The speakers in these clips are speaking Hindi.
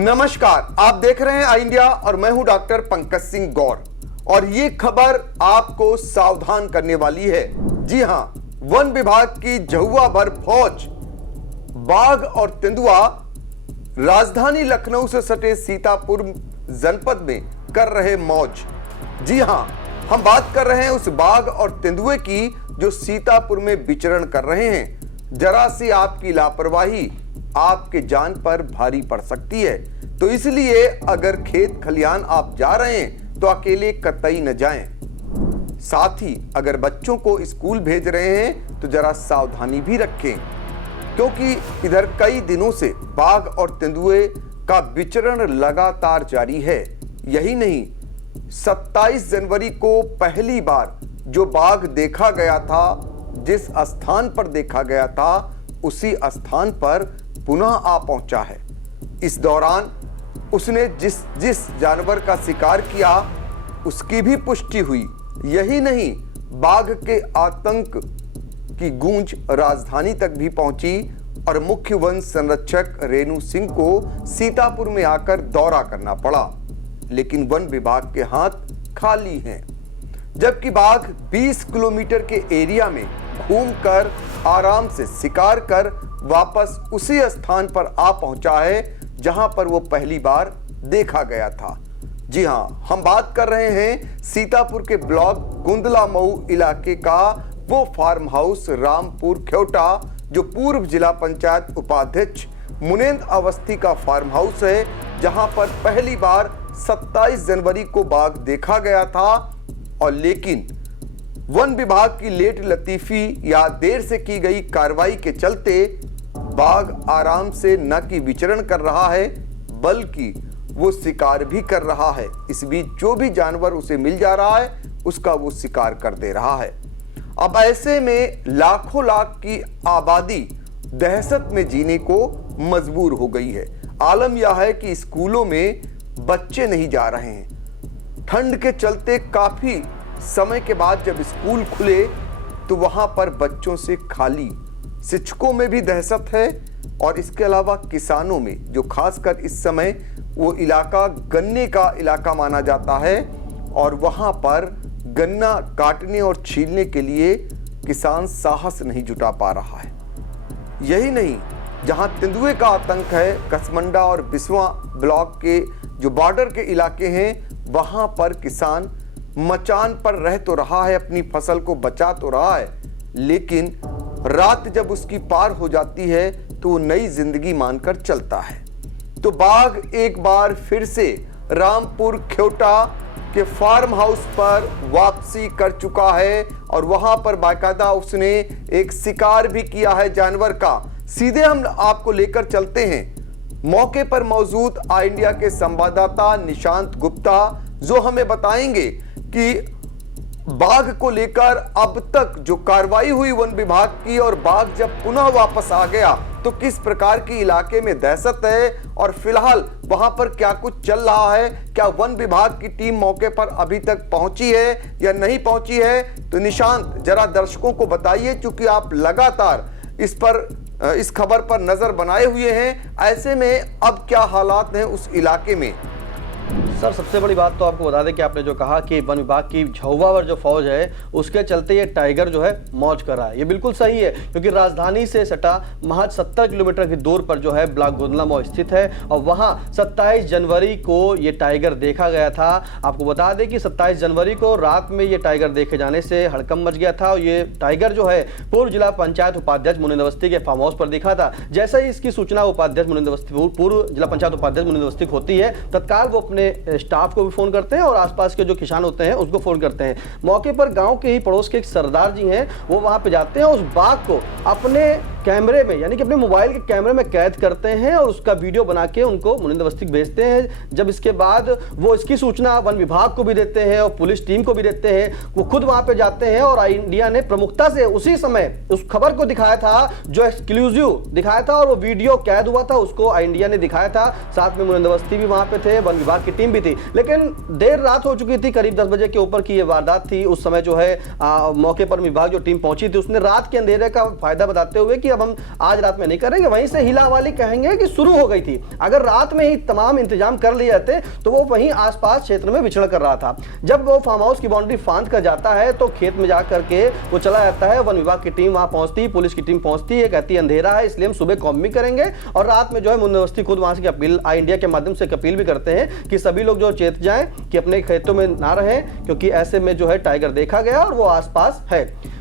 नमस्कार, आप देख रहे हैं आई इंडिया और मैं हूं डॉक्टर पंकज सिंह गौर और ये खबर आपको सावधान करने वाली है। जी हां, वन विभाग की जहुआ भर फौज बाघ और तेंदुआ राजधानी लखनऊ से सटे सीतापुर जनपद में कर रहे मौज। जी हां, हम बात कर रहे हैं उस बाघ और तेंदुए की जो सीतापुर में विचरण कर रहे हैं। जरा सी आपकी लापरवाही आपके जान पर भारी पड़ सकती है, तो इसलिए अगर खेत खलियान आप जा रहे हैं तो अकेले कतई न जाएं। साथ ही अगर बच्चों को स्कूल भेज रहे हैं तो जरा सावधानी भी रखें, क्योंकि इधर कई दिनों से बाघ और तेंदुए का विचरण लगातार जारी है। यही नहीं, 27 जनवरी को पहली बार जो बाघ देखा गया था, जिस स्थान पर देखा गया था उसी स्थान पर पुनः आ पहुंचा है। इस दौरान उसने जिस जानवर का शिकार किया उसकी भी पुष्टि हुई। यही नहीं, बाघ के आतंक की गूंज राजधानी तक भी पहुंची और मुख्य वन संरक्षक रेणु सिंह को सीतापुर में आकर दौरा करना पड़ा, लेकिन वन विभाग के हाथ खाली हैं। जबकि बाघ 20 किलोमीटर के एरिया में घूमकर आराम से शिकार कर वापस उसी स्थान पर आ पहुंचा है जहां पर वो पहली बार देखा गया था। जी हां, हम बात कर रहे हैं सीतापुर के ब्लॉक गुंदला मऊ इलाके का वो फार्म हाउस रामपुर खेवटा, जो पूर्व जिला पंचायत उपाध्यक्ष मुनेंद्र अवस्थी का फार्म हाउस है, जहां पर पहली बार 27 जनवरी को बाघ देखा गया था। और लेकिन वन विभाग की लेट लतीफी या देर से की गई कार्रवाई के चलते बाघ आराम से न कि विचरण कर रहा है बल्कि वो शिकार भी कर रहा है। इस बीच जो भी जानवर उसे मिल जा रहा है उसका वो शिकार कर दे रहा है। अब ऐसे में लाखों लाख की आबादी दहशत में जीने को मजबूर हो गई है। आलम यह है कि स्कूलों में बच्चे नहीं जा रहे हैं। ठंड के चलते काफी समय के बाद जब स्कूल खुले तो वहां पर बच्चों से खाली, शिक्षकों में भी दहशत है और इसके अलावा किसानों में, जो खासकर इस समय वो इलाका गन्ने का इलाका माना जाता है और वहां पर गन्ना काटने और छीलने के लिए किसान साहस नहीं जुटा पा रहा है। यही नहीं, जहां तेंदुए का आतंक है, कसमंडा और बिस्वा ब्लॉक के जो बॉर्डर के इलाके हैं, वहां पर किसान मचान पर रह तो रहा है, अपनी फसल को बचा तो रहा है, लेकिन रात जब उसकी पार हो जाती है तो वो नई जिंदगी मानकर चलता है। तो बाघ एक बार फिर से रामपुर खेवटा के फार्म हाउस पर वापसी कर चुका है और वहां पर बाकायदा उसने एक शिकार भी किया है जानवर का। सीधे हम आपको लेकर चलते हैं मौके पर मौजूद आई इंडिया के संवाददाता निशांत गुप्ता, जो हमें बताएंगे कि बाघ को लेकर अब तक जो कार्रवाई हुई वन विभाग की और बाघ जब पुनः वापस आ गया तो किस प्रकार की इलाके में दहशत है और फिलहाल वहां पर क्या कुछ चल रहा है। क्या वन विभाग की टीम मौके पर अभी तक पहुंची है या नहीं पहुंची है? तो निशांत, जरा दर्शकों को बताइए, क्योंकि आप लगातार इस खबर पर नजर बनाए हुए हैं। ऐसे में अब क्या हालात हैं उस इलाके में? सर, सबसे बड़ी बात तो आपको बता दें कि आपने जो कहा कि वन विभाग की झौवावर जो फौज है उसके चलते ये टाइगर जो है मौज कर रहा है, ये बिल्कुल सही है, क्योंकि राजधानी से सटा महज 70 किलोमीटर की दूर पर जो है ब्लॉक गुंदला मऊ स्थित है और वहां 27 जनवरी को ये टाइगर देखा गया था। आपको बता दें कि 27 जनवरी को रात में ये टाइगर देखे जाने से हड़कंप मच गया था और ये टाइगर जो है पूर्व जिला पंचायत उपाध्यक्ष मुनेंद्र अवस्थी के फार्म हाउस पर दिखा था। जैसे ही इसकी सूचना उपाध्यक्ष मुनेंद्र अवस्थी, पूर्व जिला पंचायत उपाध्यक्ष मुनेंद्र अवस्थी को होती है, तत्काल वो अपने स्टाफ को भी फोन करते हैं और आसपास के जो किसान होते हैं उसको फोन करते हैं। मौके पर गांव के ही पड़ोस के एक सरदार जी हैं, वो वहां पे जाते हैं, उस बाघ को अपने कैमरे में यानी कि अपने मोबाइल के कैमरे में कैद करते हैं और उसका वीडियो बना के उनको मुनिंदर अवस्थी भेजते हैं। जब इसके बाद वो इसकी सूचना वन विभाग को भी देते हैं और पुलिस टीम को भी देते हैं, वो खुद वहां पे जाते हैं और आई इंडिया ने प्रमुखता से उसी समय उस खबर को दिखाया था जो एक्सक्लूसिव दिखाया था और वो वीडियो कैद हुआ था उसको आई इंडिया ने दिखाया था। साथ में मुनिंदर अवस्थी भी वहां पे थे, वन विभाग की टीम भी थी। लेकिन देर रात हो चुकी थी, करीब 10 बजे के ऊपर की ये वारदात थी। उस समय जो है मौके पर विभाग जो टीम पहुंची थी उसने रात के अंधेरे का फायदा बताते हुए कि अब हम आज रात में नहीं करेंगे, वहीं से हिला हवाली कहेंगे कि शुरू हो गई थी। अगर रात में ही तमाम इंतजाम कर लिए जाते तो वो वहीं आसपास क्षेत्र में विचरण कर रहा था। जब वो फार्म हाउस की बाउंड्री फांद कर जाता है तो खेत में जा करके वो चला जाता है। वन विभाग की टीम वहां पहुंचती, पुलिस की टीम पहुंचती है, कहती है अंधेरा है इसलिए हम सुबह कॉम्बिंग करेंगे, और रात में जो है मुंदोबस्ती खुद वहां से अपील आई इंडिया के माध्यम से अपील भी करते हैं कि सभी लोग जो चेत जाएं कि अपने खेतों में ना रहें, क्योंकि ऐसे में जो है टाइगर देखा गया और वो आसपास है।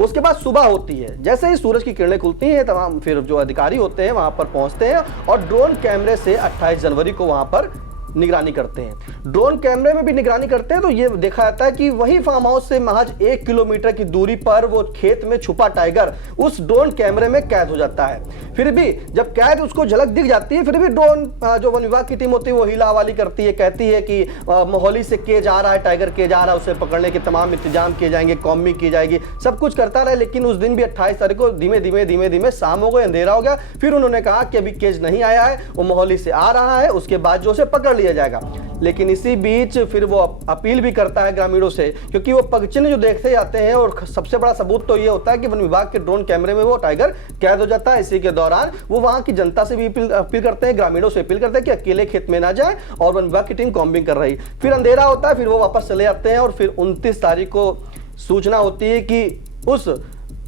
उसके बाद सुबह होती है, जैसे ही सूरज की किरणें खुलती हैं तमाम फिर जो अधिकारी होते हैं वहां पर पहुंचते हैं और ड्रोन कैमरे से 28 जनवरी को वहां पर निगरानी करते हैं। ड्रोन कैमरे में भी निगरानी करते हैं तो ये देखा जाता है कि वही फार्म हाउस से महज 1 किलोमीटर की दूरी पर वो खेत में छुपा टाइगर उस ड्रोन कैमरे में कैद हो जाता है। फिर भी जब कैद उसको झलक दिख जाती है, फिर भी ड्रोन जो वन विभाग की टीम होती है वो हिला हवाली करती है, कहती है कि मोहाली से केज आ रहा है, टाइगर केज आ रहा है, उसे पकड़ने के तमाम इंतजाम किए जाएंगे, कॉम्बिंग की जाएगी, सब कुछ करता रहे। लेकिन उस दिन भी 28 तारीख को धीमे धीमे शाम हो गई, अंधेरा हो गया। फिर उन्होंने कहा कि अभी केज नहीं आया है, वो मोहाली से आ रहा है, उसके बाद जो उसे पकड़ लिया जाएगा। लेकिन इसी बीच फिर वो अपील भी करता है ग्रामीणों से, क्योंकि वो पगचिन्ह जो देखते जाते हैं, और सबसे बड़ा सबूत तो ये होता है कि वन विभाग के ड्रोन कैमरे में वो टाइगर कैद हो जाता है। इसी के दौरान वो वहां की जनता से भी अपील करते हैं, ग्रामीणों से अपील करते हैं कि अकेले खेत में ना जाए, और वन विभाग की टीम कॉम्बिंग कर रही। फिर अंधेरा होता है, फिर वो वापस चले जाते हैं, और फिर 29 तारीख को सूचना होती है कि उस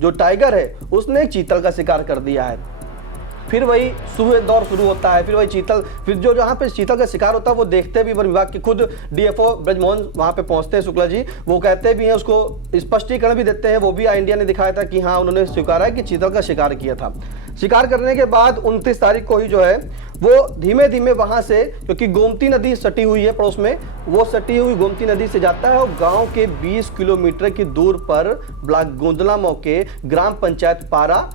जो टाइगर है उसने चीतल का शिकार कर दिया है। फिर वही सुबह दौर शुरू होता है, फिर वही चीतल, फिर जो जहाँ पे चीतल का शिकार होता है वो देखते भी वन विभाग के खुद डीएफओ ब्रजमोहन वहाँ पे पहुँचते हैं, शुक्ला जी, वो कहते भी हैं, उसको स्पष्टीकरण भी देते हैं। वो भी इंडिया ने दिखाया था कि हाँ उन्होंने स्वीकारा है कि चीतल का शिकार किया था। शिकार करने के बाद 29 तारीख को ही जो है वो धीमे धीमे वहां से, क्योंकि गोमती नदी सटी हुई है पड़ोस में, वो सटी हुई गोमती नदी से जाता है और गांव के 20 किलोमीटर की दूर पर ब्लॉक गोंदला मौके ग्राम पंचायत पारा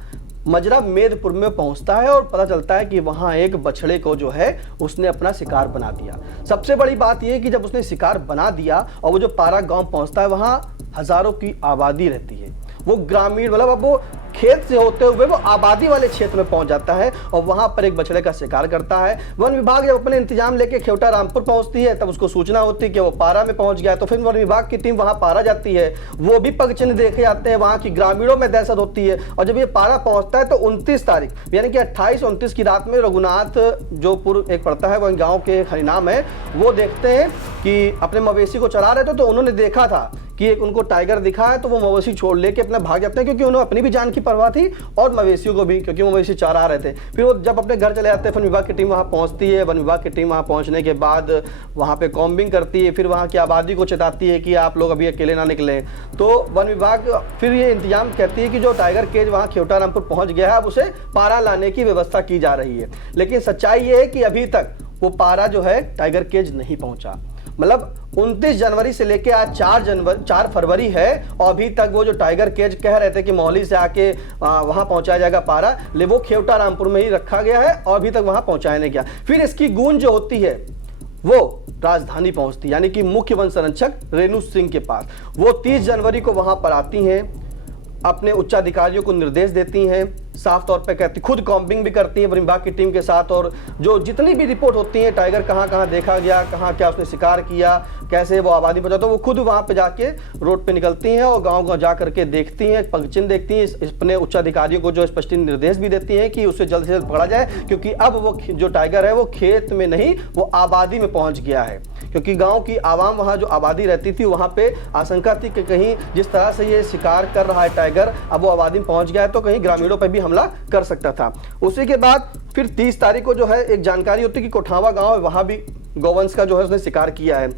मजरा मेदपुर में पहुंचता है, और पता चलता है कि वहां एक बछड़े को जो है उसने अपना शिकार बना दिया। सबसे बड़ी बात यह कि जब उसने शिकार बना दिया और वो जो पारा गांव पहुंचता है, वहां हजारों की आबादी रहती है। वो ग्रामीण मतलब अब वो खेत से होते हुए वो आबादी वाले क्षेत्र में पहुंच जाता है और वहां पर एक बछड़े का शिकार करता है। वन विभाग जब अपने इंतजाम लेके खेवटा रामपुर पहुंचती है तब उसको सूचना होती है कि वो पारा में पहुंच गया, तो फिर वन विभाग की टीम वहां पारा जाती है। वो भी पगचिन्ह देखे जाते हैं, वहां की ग्रामीणों में दहशत होती है। और जब ये पारा पहुंचता है तो 29 तारीख यानी कि 28-29 की रात में रघुनाथ जो पूर्व एक पड़ता है, वह गाँव के हरिनाम है, वो देखते हैं कि अपने मवेशी को चरा रहे थे, तो उन्होंने देखा था कि एक उनको टाइगर दिखा है, तो वो मवेशी छोड़ लेके अपना भाग जाते हैं, क्योंकि उन्हें अपनी भी जान की परवाह थी और मवेशियों को भी, क्योंकि वो मवेशी चारा रहे थे। फिर वो जब अपने घर चले जाते हैं, वन विभाग की टीम वहाँ पहुँचती है। वन विभाग की टीम वहाँ पहुँचने के बाद वहाँ पे कॉम्बिंग करती है, फिर वहाँ की आबादी को चेताती है कि आप लोग अभी अकेले ना निकलें। तो वन विभाग फिर ये इंतजाम कहती है कि जो टाइगर केज वहाँ खेवटा रामपुर पहुँच गया है, अब उसे पारा लाने की व्यवस्था की जा रही है। लेकिन सच्चाई ये है कि अभी तक वो पारा जो है टाइगर केज नहीं पहुँचा। मतलब 29 जनवरी से लेके आज 4 फरवरी है, और अभी तक वो जो टाइगर केज कह रहे थे कि मोहाली से आके वहां पहुंचाया जाएगा पारा, ले वो खेवटा रामपुर में ही रखा गया है और अभी तक वहां पहुंचाया नहीं गया। फिर इसकी गूंज जो होती है वो राजधानी पहुंचती, यानी कि मुख्य वन संरक्षक रेणु सिंह के पास। वो 30 जनवरी को वहां पर आती हैं, अपने उच्चाधिकारियों को निर्देश देती हैं, साफ तौर पे कहती, खुद कॉम्बिंग भी करती हैं वन विभाग की टीम के साथ, और जो जितनी भी रिपोर्ट होती है टाइगर कहाँ कहाँ देखा गया, कहाँ क्या उसने शिकार किया, कैसे वो आबादी पहुंचा, तो वो खुद वहाँ पे जाके रोड पे निकलती हैं और गाँव जा करके देखती हैं, पगचिन्ह देखती हैं, अपने उच्चाधिकारियों को जो स्पष्ट निर्देश भी देती हैं कि उसे जल्द से जल्द पकड़ा जाए, क्योंकि अब वो जो टाइगर है वो खेत में नहीं, वो आबादी में पहुँच गया है। क्योंकि गाँव की आवाम, वहाँ जो आबादी रहती थी, वहाँ पे आशंका थी कि कहीं जिस तरह से ये शिकार कर रहा है टाइगर, अब वो आबादी में पहुँच गया है तो कहीं ग्रामीणों पर भी हमला कर सकता था। उसी के बाद फिर 30 तारीख को जो है एक जानकारी होती है कि कोठावा गांव है, वहां भी गौवंश का जो है उसने शिकार किया है।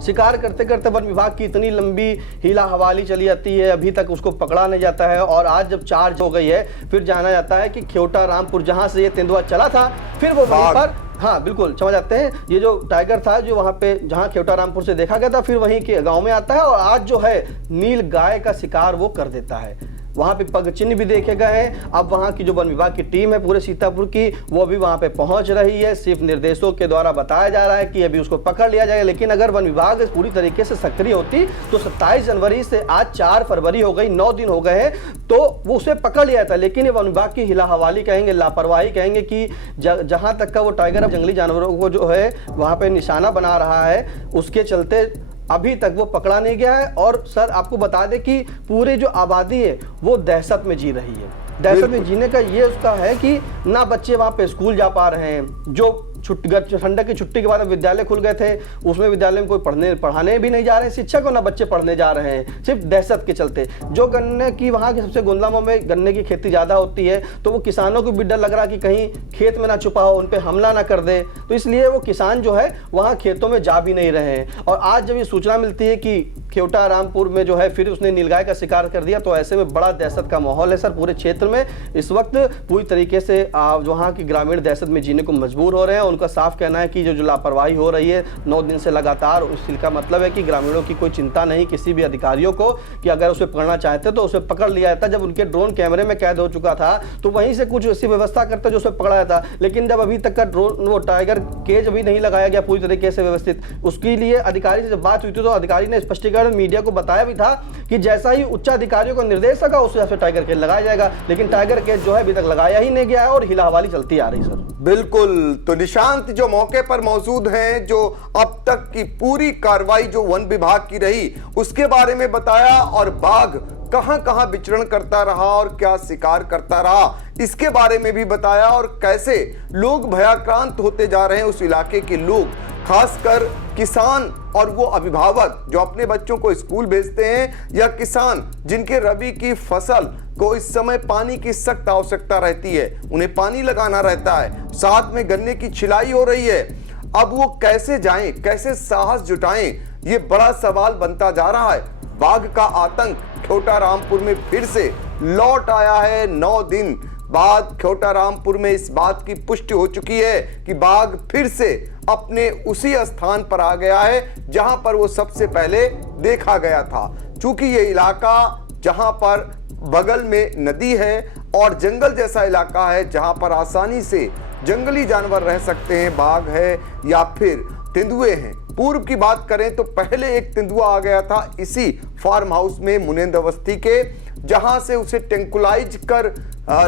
शिकार करते करते वन विभाग की इतनी लंबी हीला हवाली चली जाती है, अभी तक उसको पकड़ा नहीं जाता है। और आज जब चार्ज हो गई है, फिर जाना जाता है कि खेवटा रामपुर जहां से ये तेंदुआ चला था, फिर वो वहीं पर, हाँ बिल्कुल समझ आते हैं, ये जो टाइगर था जो वहाँ पे जहाँ खेवटा रामपुर से देखा गया था, फिर वहीं के गाँव में आता है और आज जो है नील गाय का शिकार वो कर देता है। वहाँ पे पगचिन्ह भी देखे गए हैं। अब वहाँ की जो वन विभाग की टीम है पूरे सीतापुर की, वो भी वहाँ पे पहुँच रही है। सिर्फ निर्देशों के द्वारा बताया जा रहा है कि अभी उसको पकड़ लिया जाएगा, लेकिन अगर वन विभाग पूरी तरीके से सक्रिय होती तो 27 जनवरी से आज 4 फरवरी हो गई, 9 दिन हो गए हैं, तो वो उसे पकड़ लिया था। लेकिन ये वन विभाग की हिला हवाली कहेंगे, लापरवाही कहेंगे कि जहाँ तक का वो टाइगर जंगली जानवरों को जो है वहाँ पे निशाना बना रहा है, उसके चलते अभी तक वो पकड़ा नहीं गया है। और सर आपको बता दें कि पूरी जो आबादी है वो दहशत में जी रही है। दहशत में जीने का ये उसका है कि ना बच्चे वहाँ पे स्कूल जा पा रहे हैं, जो ठंडक की छुट्टी के बाद विद्यालय खुल गए थे उसमें विद्यालय में कोई पढ़ाने भी नहीं जा रहे हैं शिक्षक, और ना बच्चे पढ़ने जा रहे हैं, सिर्फ दहशत के चलते। जो गन्ने की वहाँ के सबसे गुमनामों में गन्ने की खेती ज़्यादा होती है, तो वो किसानों को भी डर लग रहा कि कहीं खेत में ना छुपा हो, उन पर हमला ना कर दे, तो इसलिए वो किसान जो है वहाँ खेतों में जा भी नहीं रहे हैं। और आज जब ये सूचना मिलती है कि खेवटा रामपुर में जो है फिर उसने नीलगाय का शिकार कर दिया, तो ऐसे में बड़ा दहशत का माहौल है सर पूरे क्षेत्र में। इस वक्त पूरी तरीके से वहाँ के ग्रामीण दहशत में जीने को मजबूर हो रहे हैं। उनका साफ कहना है कि जो लापरवाही हो रही है 9 दिन से लगातार, उसका मतलब है कि ग्रामीणों की कोई चिंता नहीं किसी भी अधिकारियों को कि अगर उसे पकड़ना चाहते तो उसे पकड़ लिया जाता। जब उनके ड्रोन कैमरे में कैद हो चुका था तो वहीं से कुछ ऐसी व्यवस्था करते जो उसे पकड़ा जाता, लेकिन जब अभी तक का ड्रोन वो टाइगर केज अभी नहीं लगाया गया पूरी तरीके से व्यवस्थित, उसके लिए अधिकारी से जब बात हुई थी तो अधिकारी ने स्पष्टीकरण मीडिया को बताया भी था कि जैसा ही उच्चाधिकारियों का निर्देश होगा उस हिसाब से टाइगर केज लगाया जाएगा, लेकिन टाइगर केज जो है अभी तक लगाया ही नहीं गया है और हिला हवाली चलती आ रही सर। बिल्कुल, तो निशांत जो मौके पर मौजूद हैं, जो अब तक की पूरी कार्रवाई जो वन विभाग की रही उसके बारे में बताया, और बाघ कहां कहां विचरण करता रहा और क्या शिकार करता रहा इसके बारे में भी बताया, और कैसे लोग भयाक्रांत होते जा रहे हैं उस इलाके के लोग, खासकर किसान और वो अभिभावक जो अपने बच्चों को स्कूल भेजते हैं, या किसान जिनके रबी की फसल को इस समय पानी की सख्त आवश्यकता रहती है, उन्हें पानी लगाना रहता है, साथ में गन्ने की छिलाई हो रही है। अब वो कैसे जाएं, कैसे साहस जुटाएं, ये बड़ा सवाल बनता जा रहा है। बाघ का आतंक खेवटा रामपुर में फिर से लौट आया है। 9 दिन बाद खेवटा रामपुर में इस बात की पुष्टि हो चुकी है कि बाघ फिर से अपने उसी स्थान पर आ गया है जहां पर वो सबसे पहले देखा गया था। चूंकि ये इलाका जहां पर बगल में नदी है और जंगल जैसा इलाका है जहां पर आसानी से जंगली जानवर रह सकते हैं, बाघ है या फिर तेंदुए हैं। पूर्व की बात करें तो पहले एक तेंदुआ आ गया था इसी फार्म हाउस में मुनेंद्र अवस्थी के, जहां से उसे टेंकुलाइज कर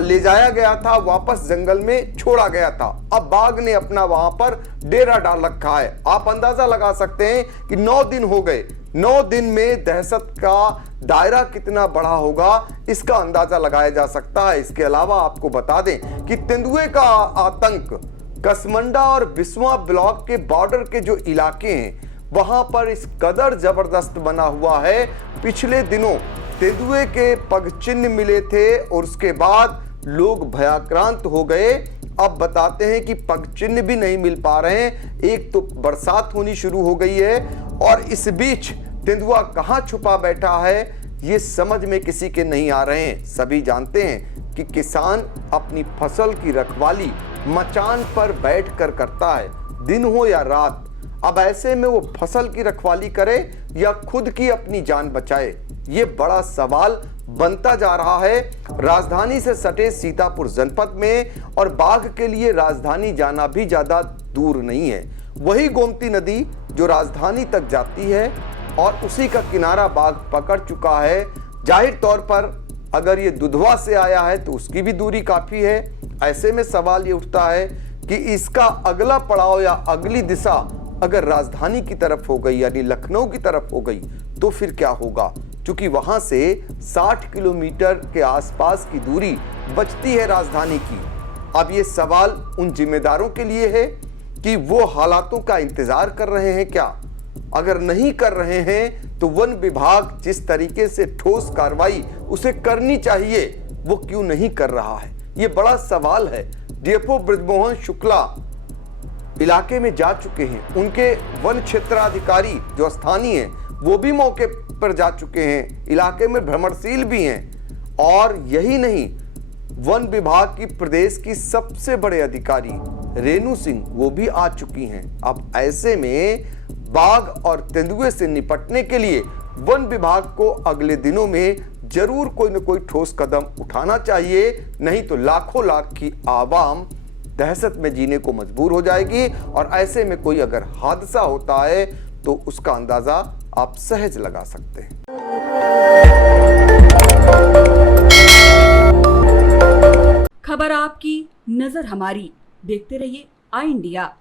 ले जाया गया था, वापस जंगल में छोड़ा गया था। अब बाघ ने अपना वहां पर डेरा डाल रखा है। आप अंदाजा लगा सकते हैं कि 9 दिन हो गए, 9 दिन में दहशत का दायरा कितना बड़ा होगा इसका अंदाजा लगाया जा सकता है। इसके अलावा आपको बता दें कि तेंदुए का आतंक कसमंडा और बिस्वा ब्लॉक के बॉर्डर के जो इलाके हैं वहां पर इस कदर जबरदस्त बना हुआ है। पिछले दिनों तेंदुए के पग चिन्ह मिले थे और उसके बाद लोग भयाक्रांत हो गए। अब बताते हैं कि पग चिन्ह भी नहीं मिल पा रहे हैं। एक तो बरसात होनी शुरू हो गई है और इस बीच तेंदुआ कहां छुपा बैठा है ये समझ में किसी के नहीं आ रहे हैं। सभी जानते हैं कि किसान अपनी फसल की रखवाली मचान पर बैठकर करता है, दिन हो या रात। अब ऐसे में वो फसल की रखवाली करे या खुद की अपनी जान बचाए, ये बड़ा सवाल बनता जा रहा है। राजधानी से सटे सीतापुर जनपद में और बाघ के लिए राजधानी जाना भी ज्यादा दूर नहीं है। वही गोमती नदी जो राजधानी तक जाती है और उसी का किनारा बाघ पकड़ चुका है। जाहिर तौर पर अगर ये दुधवा से आया है तो उसकी भी दूरी काफी है। ऐसे में सवाल ये उठता है कि इसका अगला पड़ाव या अगली दिशा अगर राजधानी की तरफ हो गई यानी लखनऊ की तरफ हो गई तो फिर क्या होगा, क्योंकि वहां से 60 किलोमीटर के आसपास की दूरी बचती है राजधानी की। अब ये सवाल उन जिम्मेदारों के लिए है कि वो हालातों का इंतजार कर रहे हैं क्या। अगर नहीं कर रहे हैं तो वन विभाग जिस तरीके से ठोस कार्रवाई उसे करनी चाहिए वो क्यों नहीं कर रहा है, ये बड़ा सवाल है। डीएफओ ब्रजमोहन शुक्ला इलाके में जा चुके हैं, उनके वन क्षेत्राधिकारी जो स्थानीय हैं वो भी मौके पर जा चुके हैं, इलाके में भ्रमणशील भी हैं। और यही नहीं, वन विभाग की प्रदेश की सबसे बड़े अधिकारी रेणु सिंह वो भी आ चुकी हैं। अब ऐसे में बाघ और तेंदुए से निपटने के लिए वन विभाग को अगले दिनों में जरूर कोई न कोई ठोस कदम उठाना चाहिए, नहीं तो लाखों लाख की आवाम दहशत में जीने को मजबूर हो जाएगी। और ऐसे में कोई अगर हादसा होता है तो उसका अंदाजा आप सहज लगा सकते हैं। खबर आपकी, नजर हमारी। देखते रहिए आई इंडिया।